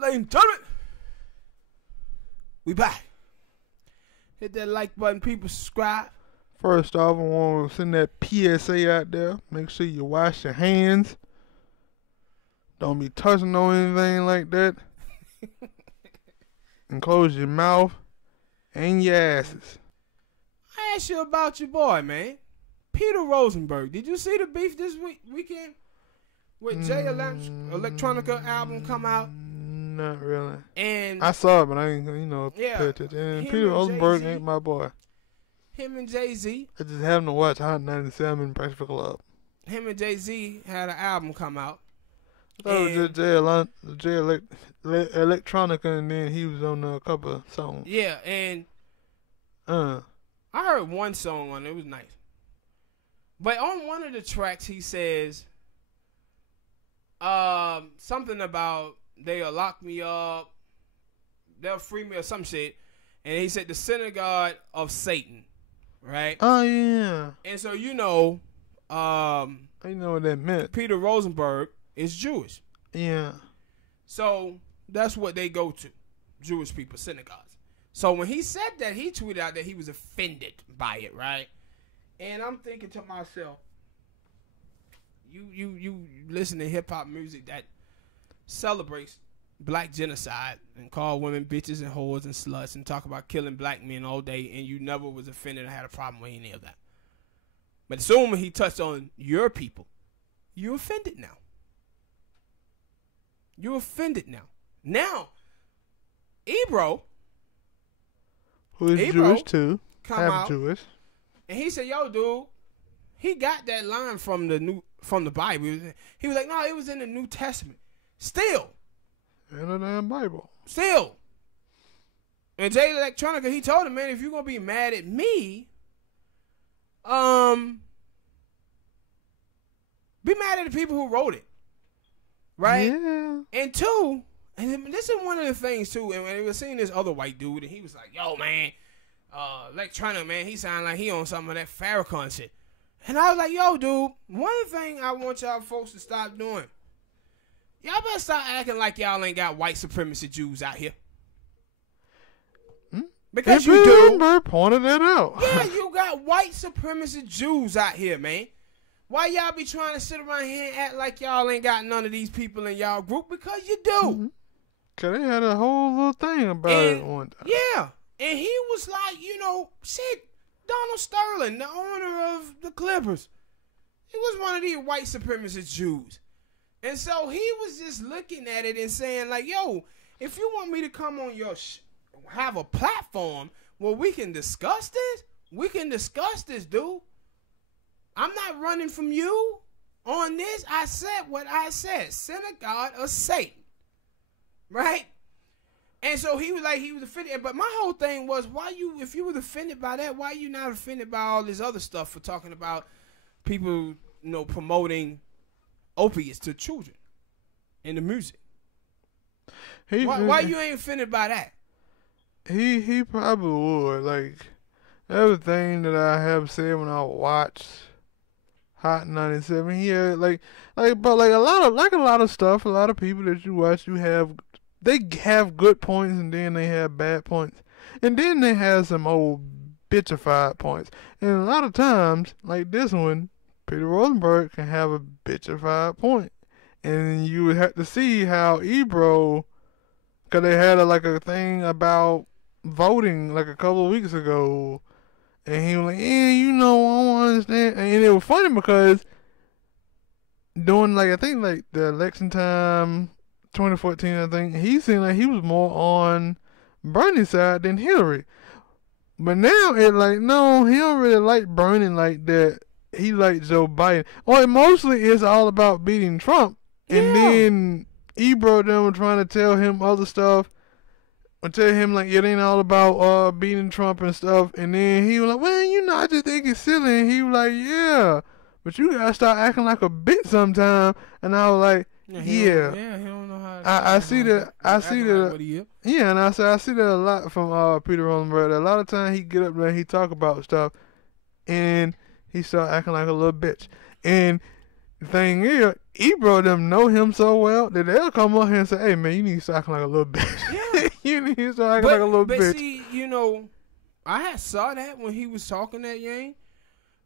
Ladies and gentlemen, we back. Hit that like button, people. Subscribe. First off, I want to send that PSA out there. Make sure you wash your hands. Don't be touching on anything like that. And close your mouth and your asses. I asked you about your boy, man. Peter Rosenberg. Did you see the beef this weekend? With Jay Electronica album come out? Not really. And I saw it, but I ain't, pay attention. And Peter Rosenberg ain't my boy. Him and Jay-Z. I just happened to watch Hot 97 in Breakfast Club. Him and Jay-Z had an album come out. I thought it was just Jay Electronica, and then he was on a couple of songs. Yeah, and I heard one song on it. It was nice. But on one of the tracks, he says something about they'll lock me up, they'll free me or some shit. And he said the synagogue of Satan, right? Oh, yeah. And so, I know what that meant. Peter Rosenberg is Jewish. Yeah. So that's what they go to, Jewish people, synagogues. So when he said that, he tweeted out that he was offended by it, right? And I'm thinking to myself, you listen to hip hop music that celebrates black genocide and call women bitches and whores and sluts and talk about killing black men all day, and you never was offended or had a problem with any of that. But as soon as he touched on your people, you're offended now. You're offended now. Now, Ebro, who is Jewish too, half Jewish, and he said, "Yo, dude, he got that line from the Bible. He was like, no, it was in the New Testament. Still, in the damn Bible. Still." And Jay Electronica, he told him, man, if you're gonna be mad at me, be mad at the people who wrote it. Right? Yeah. And two, and this is one of the things too, and when they were seeing this other white dude, and he was like, yo, man, Electronica, man, he sound like he on some of that Farrakhan shit. And I was like, yo, dude, one thing I want y'all folks to stop doing, y'all better stop acting like y'all ain't got white supremacist Jews out here. Because you do. Pointed that out. Yeah, you got white supremacist Jews out here, man. Why y'all be trying to sit around here and act like y'all ain't got none of these people in y'all group? Because you do. Mm-hmm. Cause they had a whole little thing about it one time. Yeah. And he was like, shit, Donald Sterling, the owner of the Clippers, he was one of these white supremacist Jews. And so he was just looking at it and saying like, yo, if you want me to come on your have a platform where we can discuss this, dude. I'm not running from you on this. I said what I said. Synagogue of Satan. Right? And so he was offended. But my whole thing was, if you was offended by that, why you not offended by all this other stuff for talking about people, promoting opiates to children in the music? Why you ain't offended by that? He probably would. Like, everything that I have said when I watched Hot 97, he had but a lot of stuff, a lot of people that you watch, they have good points and then they have bad points. And then they have some old bitchified points. And a lot of times, like this one, Peter Rosenberg can have a bitchified point. And you would have to see how Ebro, because they had a thing about voting like a couple of weeks ago. And he was like, I don't understand. And it was funny because during, I think, the election time, 2014, I think, he seemed like he was more on Bernie's side than Hillary. But now no, he don't really like Bernie like that. He likes Joe Biden. Or mostly it's all about beating Trump. And then Ebro them were trying to tell him other stuff. I tell him it ain't all about beating Trump and stuff, and then he was like, well, I just think it's silly, and he was like, yeah, but you gotta start acting like a bitch sometime. And I was like, he don't know how. I see that. Yeah, and I said I see that a lot from Peter Rosenberg. A lot of times he get up there and he talk about stuff, and he start acting like a little bitch. And The thing is, Ebro them know him so well that they'll come up here and say, "Hey man, you need to start acting like a little bitch. Yeah. You need to start acting like a little but bitch." see, you know, I had saw that when he was talking that Yang.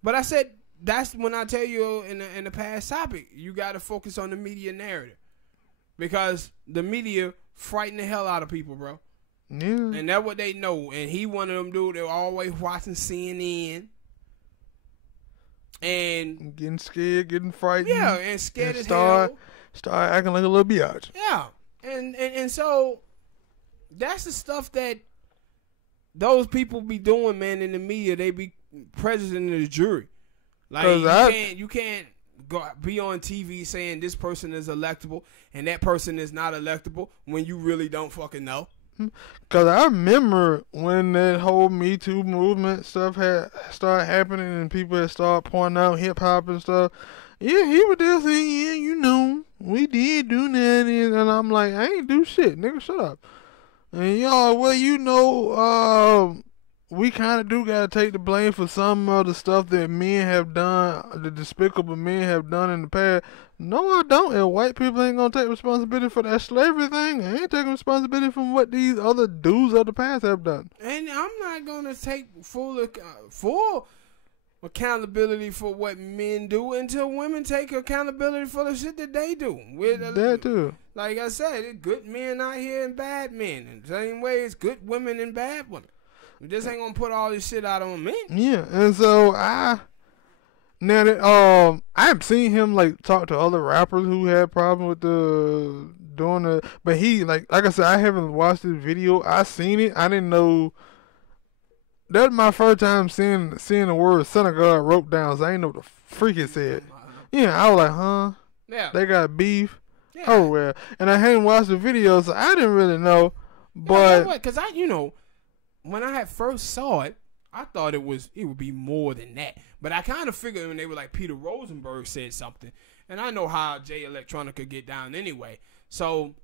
But I said that's when I tell you in the past topic, you got to focus on the media narrative because the media frighten the hell out of people, bro. Yeah. And that's what they know. And he one of them dude that always watching CNN and Getting scared, getting frightened. yeah, and scared and as hell. Start acting like a little biatch. Yeah, and so that's the stuff that those people be doing, man. In the media, they be presenting to the jury. Like you can't go be on TV saying this person is electable and that person is not electable when you really don't fucking know. Cause I remember when that whole Me Too movement stuff had started happening and people had started pointing out hip hop and stuff. Yeah, he was there saying, "Yeah, you know, we did do that," and I'm like, "I ain't do shit, nigga, shut up." And y'all, well, you know, we kind of do gotta take the blame for some of the stuff that men have done, the despicable men have done in the past. No, I don't. And white people ain't gonna take responsibility for that slavery thing. I ain't taking responsibility from what these other dudes of the past have done. And I'm not gonna take full accountability for what men do until women take accountability for the shit that they do. That too. Like I said, it's good men out here and bad men. In the same way, it's good women and bad women. We just ain't gonna put all this shit out on men. Yeah, and so I have seen him like talk to other rappers who had problems with but he like I said, I haven't watched this video. I seen it. I didn't know. That's my first time seeing the word "son of God" wrote down. So I didn't know what the freak it said. Yeah, I was like, huh? Yeah, they got beef. Yeah. Oh well, and I hadn't watched the video, so I didn't really know. But because when I had first saw it, I thought it would be more than that. But I kind of figured when they were like Peter Rosenberg said something, and I know how Electronica get down anyway. So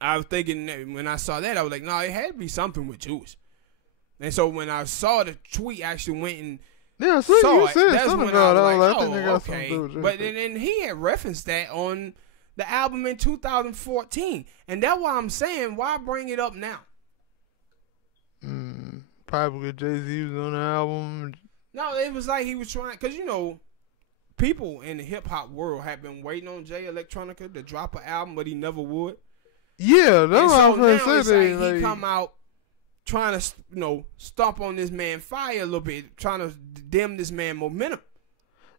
I was thinking that when I saw that, I was like, no, it had to be something with Jewish. And so when I saw the tweet, actually went and saw it. That's when I was like, oh, okay. But then he had referenced that on the album in 2014, and that's why I'm saying, why bring it up now? Probably because Jay-Z was on the album. No, it was like he was trying, because people in the hip hop world have been waiting on Electronica to drop an album, but he never would. Yeah, that's what so I was saying. Like he come out trying to stomp on this man fire a little bit, trying to dim this man momentum.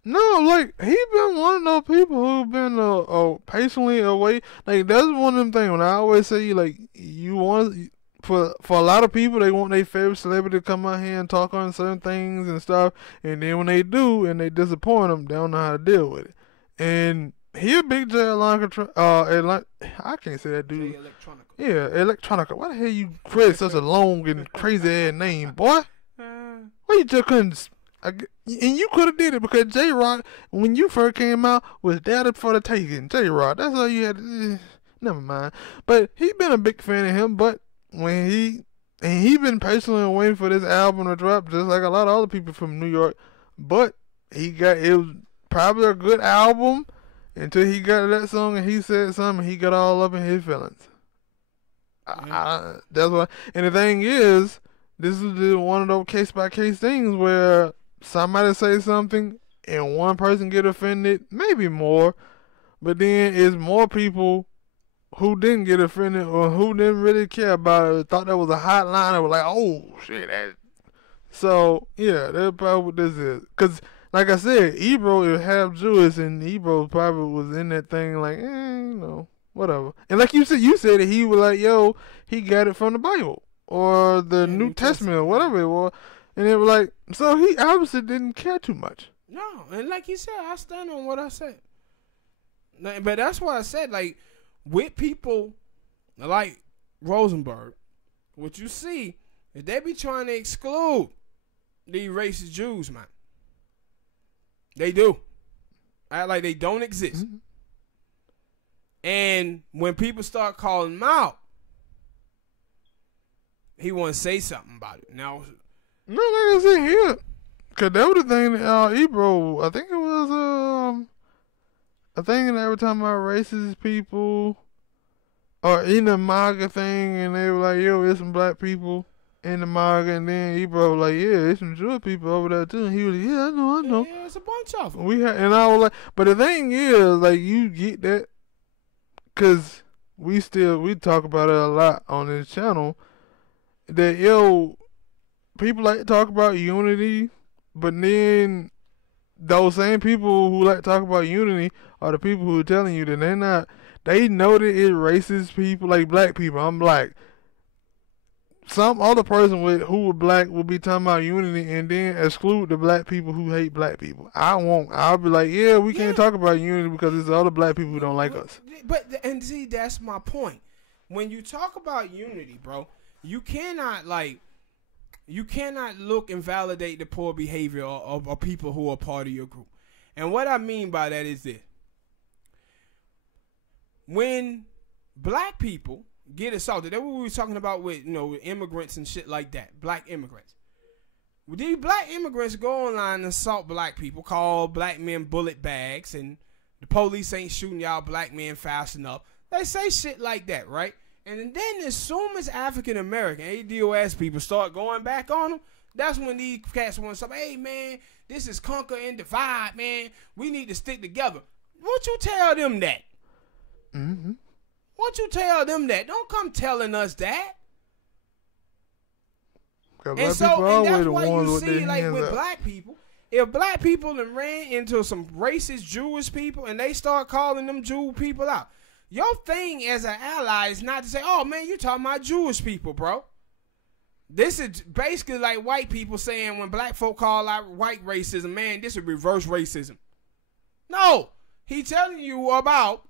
No, like he been one of those people who've been patiently away. Like that's one of them things when I always say like you want. For a lot of people, they want their favorite celebrity to come out here and talk on certain things and stuff, and then when they do and they disappoint them, they don't know how to deal with it. And he a big Electronica. I can't say that dude. Electronica. Yeah, Electronica. Why the hell you create such a long and crazy ass name, boy? Why you just couldn't? And you could have did it because J-Rock, when you first came out, was there for the taking. J-Rock, that's all you had to. Never mind. But he been a big fan of him, but. When he been patiently waiting for this album to drop, just like a lot of other people from New York. But it was probably a good album until he got that song and he said something. And he got all up in his feelings. That's why. And the thing is, this is one of those case by case things where somebody say something and one person get offended, maybe more, but then it's more people who didn't get offended or who didn't really care about it, thought that was a hot line, and were like, oh, shit. So, yeah, that's probably what this is. Because, like I said, Ebro is half Jewish, and Ebro probably was in that thing like, whatever. And like you said that he was like, yo, he got it from the Bible or the New Testament or whatever it was. And it was like, so he obviously didn't care too much. No, and like you said, I stand on what I said. But that's what I said, like, with people like Rosenberg, what you see is they be trying to exclude these racist Jews, man. They do. Act like they don't exist. Mm-hmm. And when people start calling him out, he want to say something about it. Now, no, like I said here, because that was the thing that Ebro, I think it was I think every time I racist people or in the MAGA thing, and they were like, "Yo, there's some black people in the MAGA," and then he brought like, "Yeah, there's some Jewish people over there too." And he was like, "Yeah, I know." Yeah, it's a bunch of them. And I was like, but the thing is, like, you get that, cause we talk about it a lot on this channel. That people like to talk about unity, but then those same people who like to talk about unity are the people who are telling you that they're not. They know that it's racist people, like black people. I'm black. Some other person who was black will be talking about unity and then exclude the black people who hate black people. I won't. I'll be like, yeah, we can't talk about unity because there's other black people who don't like us. And see, that's my point. When you talk about unity, bro, you cannot look and validate the poor behavior of people who are part of your group. And what I mean by that is this. When black people get assaulted, that's what we were talking about with, immigrants and shit like that, black immigrants. These black immigrants go online and assault black people, call black men bullet bags, and the police ain't shooting y'all black men fast enough. They say shit like that, right? And then as soon as African American ADOS people start going back on them, that's when these cats want to say, hey man, this is conquer and divide, man. We need to stick together. Won't you tell them that? Mm-hmm. Won't you tell them that? Don't come telling us that. And that's why you see, like with black people, if black people have ran into some racist Jewish people and they start calling them Jew people out, your thing as an ally is not to say, oh man, you talking about Jewish people, bro. This is basically like white people saying when black folk call out white racism, man, this is reverse racism. No, he telling you about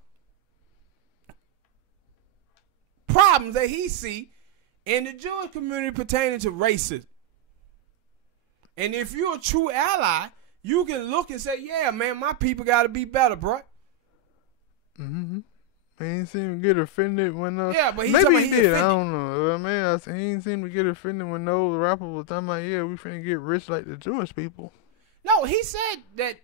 problems that he see in the Jewish community pertaining to racism. And if you're a true ally, you can look and say, yeah, man, my people got to be better, bro. Mm-hmm. He ain't seem to get offended when but maybe he did. I don't know. Man, he ain't seem to get offended when those rappers were talking about, yeah, we finna get rich like the Jewish people. No, he said that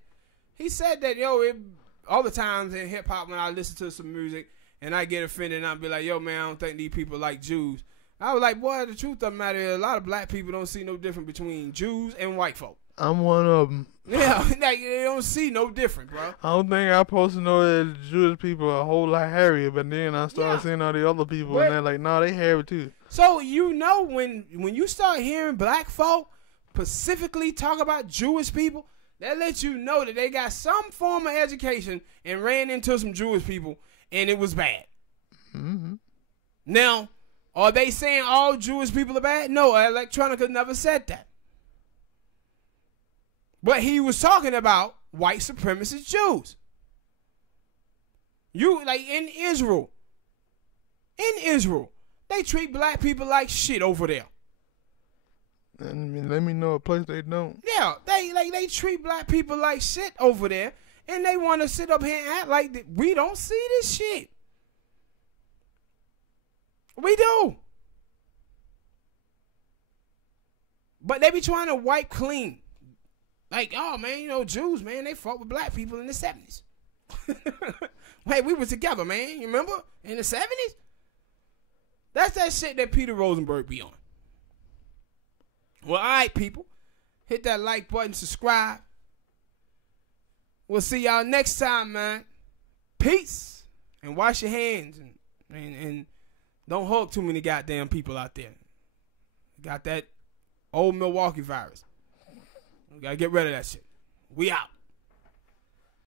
all the times in hip hop when I listen to some music and I get offended and I'll be like, yo man, I don't think these people like Jews. I was like, boy, the truth of the matter is a lot of black people don't see no difference between Jews and white folk. I'm one of them. Yeah, like, they don't see no difference, bro. I don't think I'm supposed to know that the Jewish people are a whole lot hairier, but then I started seeing all the other people and they're like, nah, they hairy too. So when you start hearing black folk specifically talk about Jewish people, that lets you know that they got some form of education and ran into some Jewish people and it was bad. Mm-hmm. Now, are they saying all Jewish people are bad? No, Electronica never said that. But he was talking about white supremacist Jews. In Israel, they treat black people like shit over there. And let me know a place they don't. Yeah, they treat black people like shit over there, and they want to sit up here and act like we don't see this shit. We do. But they be trying to wipe clean. Like, oh, man, Jews, man, they fought with black people in the 70s. Hey, we were together, man. You remember? In the 70s? That's that shit that Peter Rosenberg be on. Well, all right, people. Hit that like button, subscribe. We'll see y'all next time, man. Peace. And wash your hands. And don't hug too many goddamn people out there. Got that old Milwaukee virus. We gotta get rid of that shit. We out.